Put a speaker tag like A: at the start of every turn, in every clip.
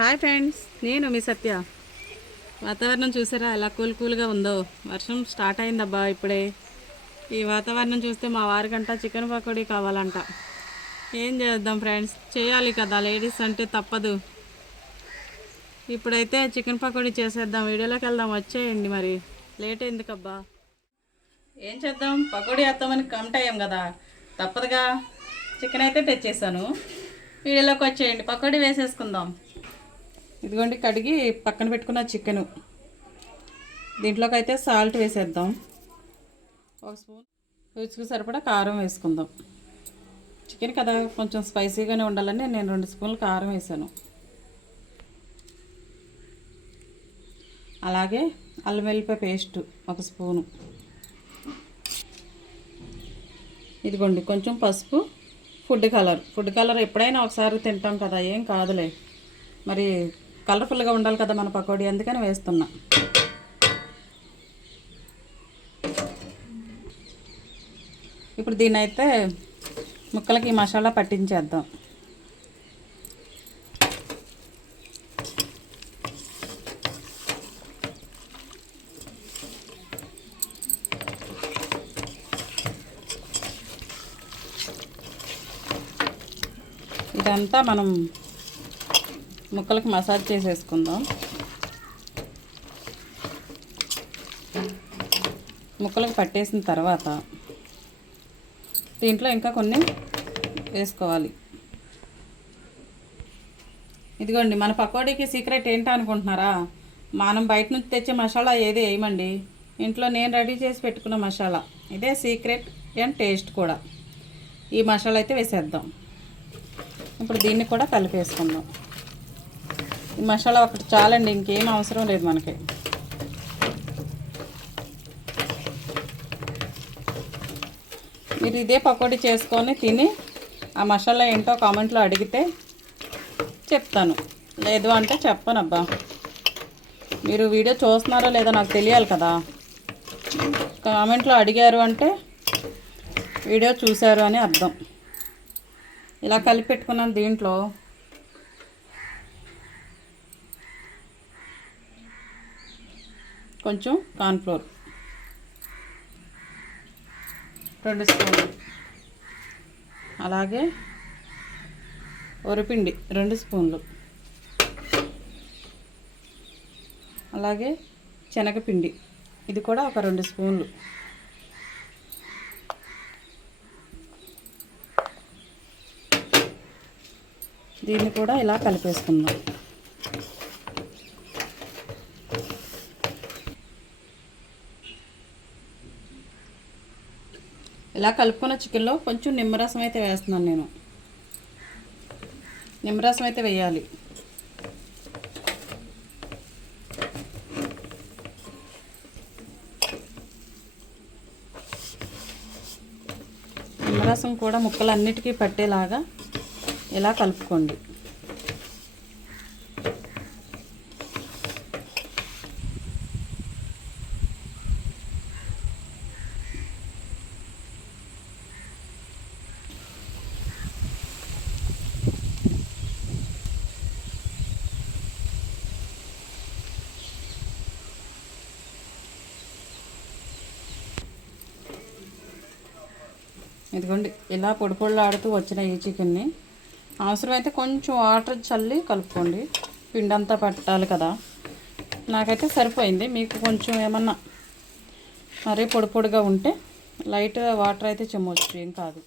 A: Hi friends నేను మీ సత్య. వాతావరణం చూసారా? ఎలా కూల్ కూల్గా ఉందో. వర్షం స్టార్ట్ అయిందబ్బా ఇప్పుడే. ఈ వాతావరణం చూస్తే మా వారికంట చికెన్ పకోడీ కావాలంట. ఏం చేద్దాం ఫ్రెండ్స్? చేయాలి కదా లేడీస్ అంటే తప్పదు. ఇప్పుడైతే చికెన్ పకోడీ చేసేద్దాం. వీడియోలోకి వెళ్దాం. వచ్చేయండి మరి. లేట్ ఎందుకబ్బా? ఏం చేద్దాం? పకోడీ వేస్తామని కమిట్ అయ్యాం కదా. తప్పదుగా. చికెన్ అయితే తెచ్చేసాను. వీడియోలోకి వచ్చేయండి. పకోడీ వేసేసుకుందాం. ఇదిగోండి కడిగి పక్కన పెట్టుకున్న చికెను. దీంట్లోకి అయితే సాల్ట్ వేసేద్దాం. ఒక స్పూన్ రుచికి సరిపడా కారం వేసుకుందాం. చికెన్ కదా కొంచెం స్పైసీగానే ఉండాలని నేను రెండు స్పూన్లు కారం వేసాను. అలాగే అల్లం వెల్లిపాయ పేస్ట్ ఒక స్పూను. ఇదిగోండి కొంచెం పసుపు ఫుడ్ కలర్. ఫుడ్ కలర్ ఎప్పుడైనా ఒకసారి తింటాం కదా ఏం కాదులే. మరి కలర్ఫుల్గా ఉండాలి కదా మన పకోడీ అందుకని వేస్తున్నా. ఇప్పుడు దీని అయితే ముక్కలకి మసాలా పట్టించేద్దాం. ఇదంతా మనం ముక్కలకు మసాజ్ చేసేసుకుందాం. ముక్కలకు పట్టేసిన తర్వాత దీంట్లో ఇంకా కొన్ని వేసుకోవాలి. ఇదిగోండి మన పకోడీకి సీక్రెట్ ఏంటో అనుకుంటున్నారా మనం బయట నుంచి తెచ్చే మసాలా ఏది వేయమండి? ఇంట్లో నేను రెడీ చేసి పెట్టుకున్న మసాలా. ఇదే సీక్రెట్ అండ్ టేస్ట్ కూడా. ఈ మసాలా అయితే వేసేద్దాం. ఇప్పుడు దీన్ని కూడా కలిపేసుకుందాం. ఈ మసాలా ఒకటి చాలండి ఇంకేం అవసరం లేదు మనకి. మీరు ఇదే పకోడీ చేసుకొని తిని ఆ మసాలా ఏంటో కామెంట్లో అడిగితే చెప్తాను. లేదు అంటే చెప్పనబ్బా. మీరు వీడియో చూస్తున్నారో లేదో నాకు తెలియాలి కదా. కామెంట్లో అడిగారు అంటే వీడియో చూశారు అని అర్థం. ఇలా కలిపెట్టుకున్నాను దీంట్లో. కొంచెం కార్న్ఫ్లోర్. రెండు స్పూన్లు. అలాగే వరిపిండి రెండు స్పూన్లు. అలాగే శనగపిండి. ఇది కూడా ఒక రెండు స్పూన్లు. దీన్ని కూడా ఇలా కలిపేసుకుందాం. ఇలా కలుపుకున్న చికెన్లో కొంచెం నిమ్మరసం అయితే వేస్తున్నాను నేను. నిమ్మరసం అయితే వేయాలి. నిమ్మరసం కూడా ముక్కలన్నిటికీ పట్టేలాగా ఇలా కలుపుకోండి. ఇదిగోండి ఇలా పొడి పొడిలాడుతూ వచ్చిన ఈ చికెన్ని. అవసరమైతే కొంచెం వాటర్ చల్లి కలుపుకోండి. పిండి అంతా పట్టాలి కదా. నాకైతే సరిపోయింది. మీకు కొంచెం ఏమన్నా మరీ పొడి పొడిగా ఉంటే లైట్గా వాటర్ అయితే చెమ్మొచ్చు ఏం కాదు.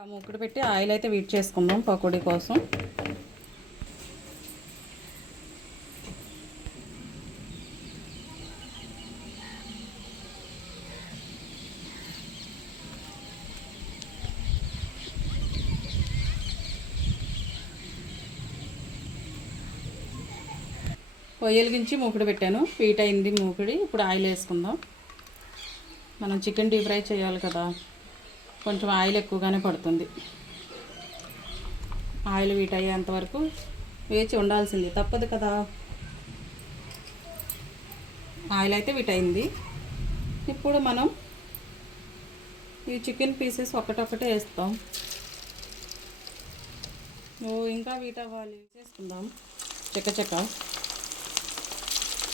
A: ఆ ముక్కుడు పెట్టి ఆయిల్ అయితే వీట్ చేసుకుందాం పకోడీ కోసం. పొయ్యలిగించి మూకుడు పెట్టాను. హీట్ అయింది మూకుడి. ఇప్పుడు ఆయిల్ వేసుకుందాం. మనం చికెన్ డీప్ ఫ్రై చేయాలి కదా. కొంచెం ఆయిల్ ఎక్కువగానే పడుతుంది. ఆయిల్ వీట్ అయ్యేంత వరకు వేచి ఉండాల్సింది. తప్పదు కదా. ఆయిల్ అయితే వీట్ అయింది. ఇప్పుడు మనం ఈ చికెన్ పీసెస్ ఒకటొకటే వేస్తాం. ఓ ఇంకా వీట్ అవ్వాలి వేసుకుందాం చెక్క చెక్క.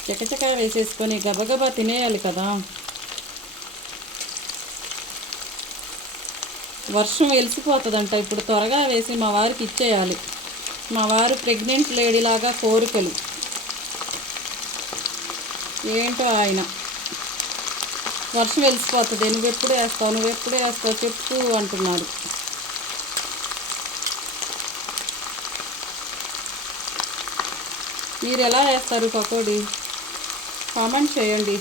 A: చకచక వేసేసుకొని గబగబా తినేయాలి కదా. వర్షం వెలిసిపోతుందంట. ఇప్పుడు త్వరగా వేసి మా వారికి ఇచ్చేయాలి. మా వారు ప్రెగ్నెంట్ లేడీలాగా కోరికలు. ఏంటో ఆయన. వర్షం వెలిసిపోతుంది. నువ్వు ఎప్పుడు వేస్తావు? నువ్వు ఎప్పుడు వేస్తావు? చెప్పు అంటున్నాడు. మీరు ఎలా వేస్తారు పకోడీ? కామెంట్ చేయండి.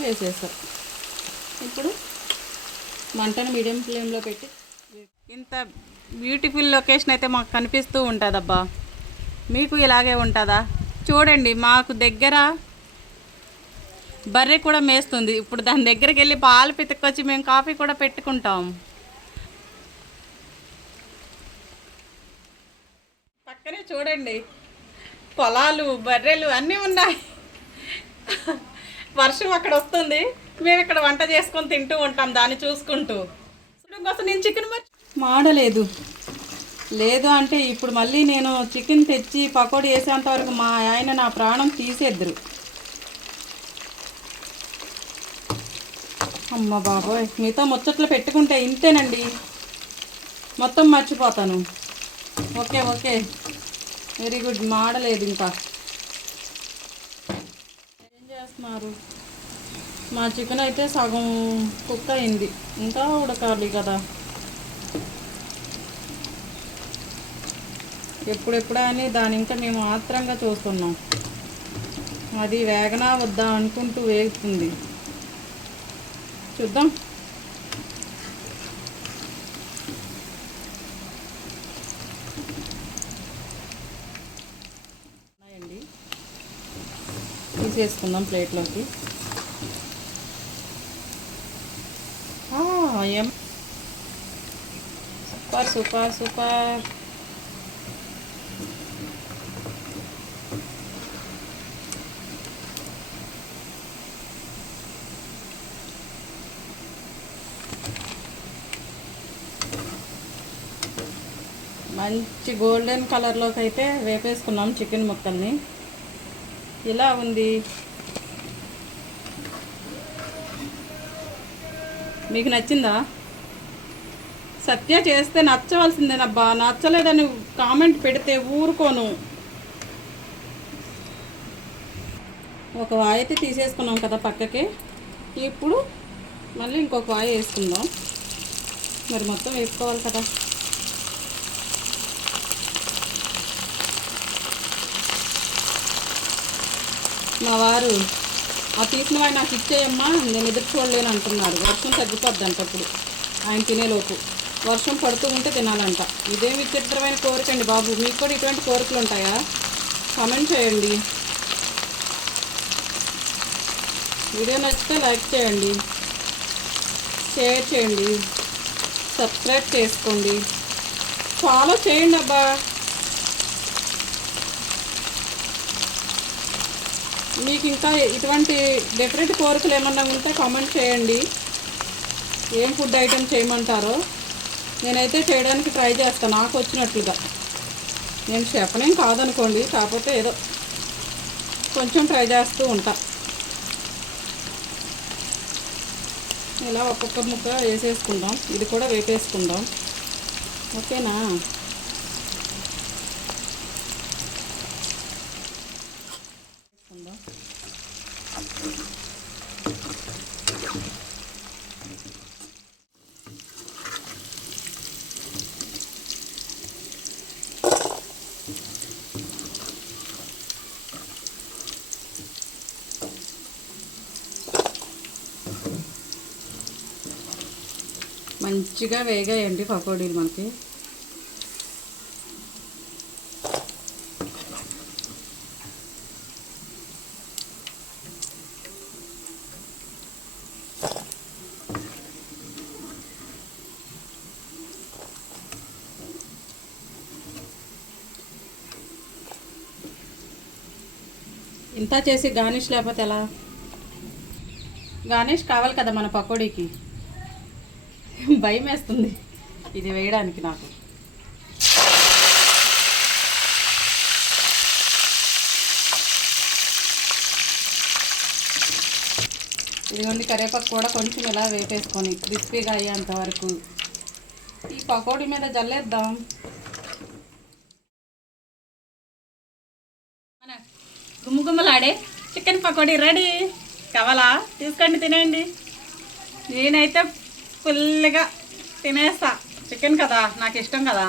A: వేసేసాం. ఇప్పుడు మంటను మీడియం ఫ్లేమ్లో పెట్టి ఇంత బ్యూటిఫుల్ లొకేషన్ అయితే మాకు కనిపిస్తూ ఉంటుందబ్బా. మీకు ఇలాగే ఉంటుందా? చూడండి మాకు దగ్గర బర్రె కూడా మేస్తుంది. ఇప్పుడు దాని దగ్గరికి వెళ్ళి పాలు పితుక్కొచ్చి మేము కాఫీ కూడా పెట్టుకుంటాం. పక్కనే చూడండి పొలాలు బర్రెలు అన్నీ ఉన్నాయి. వర్షం అక్కడ వస్తుంది. మేము ఇక్కడ వంట చేసుకొని తింటూ ఉంటాం దాన్ని చూసుకుంటూ. కోసం నేను చికెన్ మాడలేదు. లేదు అంటే ఇప్పుడు మళ్ళీ నేను చికెన్ తెచ్చి పకోడీ వేసేంత వరకు మా ఆయన నా ప్రాణం తీసేద్దరు. అమ్మ బాబోయ్ మీతో ముచ్చట్లు పెట్టుకుంటే ఇంతేనండి. మొత్తం మర్చిపోతాను. Okay okay. వెరీ గుడ్ మాడలేదు ఇంకా. ఏం చేస్తున్నారు? మా చికెన్ అయితే సగం కుక్ అయింది. ఇంకా ఉడకాలి కదా. ఎప్పుడెప్పుడా అని దాని ఇంకా మేము ఆత్రంగా చూస్తున్నాం. అది వేగనా వద్దా అనుకుంటూ వేగుతుంది. చూద్దాం. అండి తీసేసుకుందాం ప్లేట్లోకి. ఆ, సూపర్ సూపర్ సూపర్. మంచి గోల్డెన్ కలర్లోకి అయితే వేపేసుకున్నాం చికెన్ ముక్కల్ని. ఇలా ఉంది? మీకు నచ్చిందా? సత్య చేస్తే నచ్చవలసిందేనబ్బా. నచ్చలేదని కామెంట్ పెడితే ఊరుకోను. ఒక వాయి అయితే తీసేసుకున్నాం కదా పక్కకి. ఇప్పుడు మళ్ళీ ఇంకొక వాయి వేసుకుందాం. మరి మొత్తం వేసుకోవాలి కదా. మా వారు ఆ తీసిన వాడు నాకు ఇచ్చేయమ్మా నేను ఎదురు చూడలేను వర్షం తగ్గిపోద్దంట అప్పుడు ఆయన తినేలోపు వర్షం పడుతూ ఉంటే తినాలంట. ఇదేం విచిత్రమైన కోరికండి బాబు. మీకు కూడా ఇటువంటి కోరికలు ఉంటాయా? కామెంట్ చేయండి. వీడియో నచ్చితే లైక్ చేయండి. షేర్ చేయండి. సబ్స్క్రైబ్ చేసుకోండి. ఫాలో చేయండి అబ్బా. మీకు ఇంకా ఇటువంటి డిఫరెంట్ కోరికలు ఏమన్నా ఉంటే కామెంట్ చేయండి. ఏం ఫుడ్ ఐటెం చేయమంటారో. నేనైతే చేయడానికి ట్రై చేస్తాను నాకు వచ్చినట్లుగా. నేను చెప్పనేం కాదనుకోండి కాకపోతే ఏదో కొంచెం ట్రై చేస్తూ ఉంటా. ఇలా ఒక్కొక్క ముక్క వేసేసుకుందాం. ఇది కూడా వేపేసుకుందాం. ఓకేనా? మంచిగా వేగాయండి పకోడీలు మనకి. ఇంత చేసి గార్నిష్ లేకపోతే ఎలా? గార్నిష్ కావాలి కదా మన పకోడీకి. భయం వేస్తుంది ఇది వేయడానికి నాకు. ఇదిగోండి కరివేపాకు కూడా కొంచెం ఇలా వేపేసుకొని క్రిస్పీగా అయ్యేంత వరకు. ఈ పకోడీ మీద జల్లేద్దాం. మన గుమ్మగుమ్మలాడే చికెన్ పకోడీ రెడీ. కావాలా? తీసుకోండి తినేయండి. నేనైతే ఫుల్గా తినేస్తా. చికెన్ కదా నాకు ఇష్టం కదా.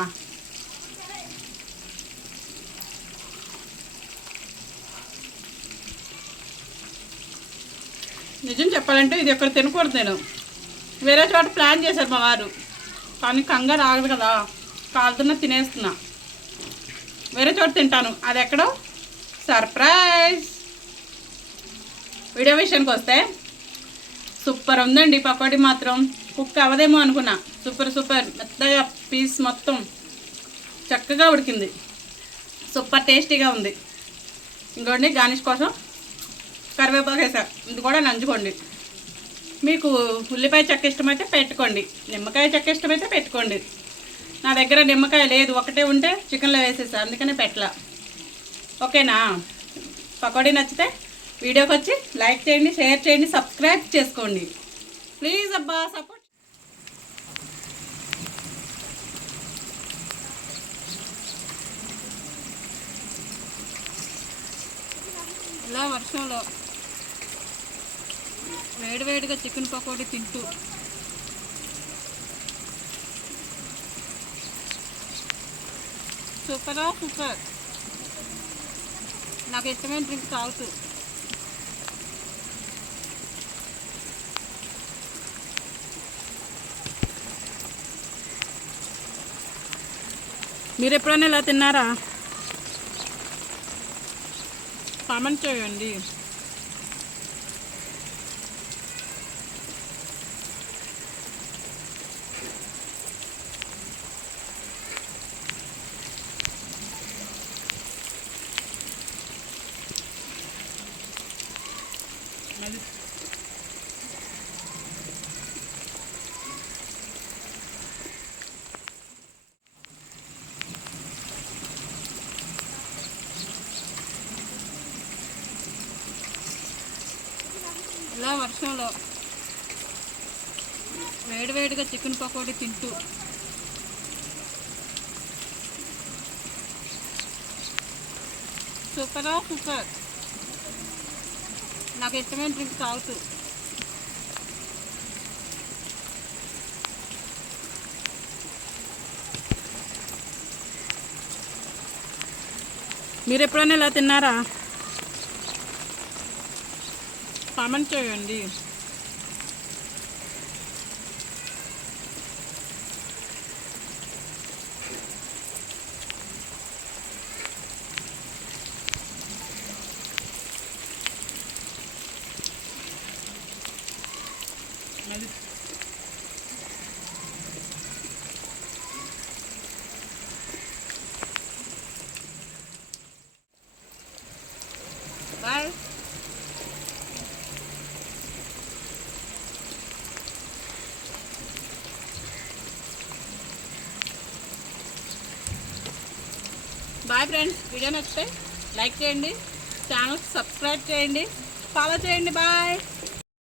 A: నిజం చెప్పాలంటే ఇది ఎక్కడ తినకూడదు నేను. వేరే చోట ప్లాన్ చేశారు మా వారు. కానీ కంగారు ఆగదు కదా. కాలుతున్నా తినేస్తున్నా. వేరే చోట తింటాను. అది ఎక్కడో? సర్ప్రైజ్! వీడియో విషయానికి వస్తే సూపర్ ఉందండి పకోడీ మాత్రం. కుక్ అవ్వదేమో అనుకున్నా. Super super. మెత్తగా పీస్ మొత్తం చక్కగా ఉడికింది. సూపర్ టేస్టీగా ఉంది. ఇంకోండి గార్నిష్ కోసం కరివేపాకు వేసా. ఇది కూడా నంచుకోండి. మీకు ఉల్లిపాయ చెక్క ఇష్టమైతే పెట్టుకోండి. నిమ్మకాయ చెక్క ఇష్టమైతే పెట్టుకోండి. నా దగ్గర నిమ్మకాయ లేదు. ఒకటే ఉంటే చికెన్లో వేసేసా. అందుకనే పెట్టలా. ఓకేనా? పకోడీ నచ్చితే వీడియోకి వచ్చి లైక్ చేయండి షేర్ చేయండి సబ్స్క్రైబ్ చేసుకోండి. ప్లీజ్ అబ్బా సపోర్ట్ ఇలా వర్షంలో వేడివేడిగా చికెన్ పకోడీ తింటూ. సూపరా సూపర్. నాకు ఇష్టమైన డ్రింక్ తాగుతూ మీరు ఎప్పుడైనా ఇలా తిన్నారా? కామెంట్ చేయండి ఇలా వర్షంలో వేడివేడిగా చికెన్ పకోడీ తింటూ. సూపరా సూపర్. నాకు ఇష్టమైన డ్రింక్ తాగుతూ మీరు ఎప్పుడైనా ఇలా తిన్నారా? ปลามันเจริญดี ఫ్రెండ్స్ వీడియో నచ్చితే లైక్ చేయండి. ఛానల్ సబ్స్క్రైబ్ చేయండి. ఫాలో చేయండి. బాయ్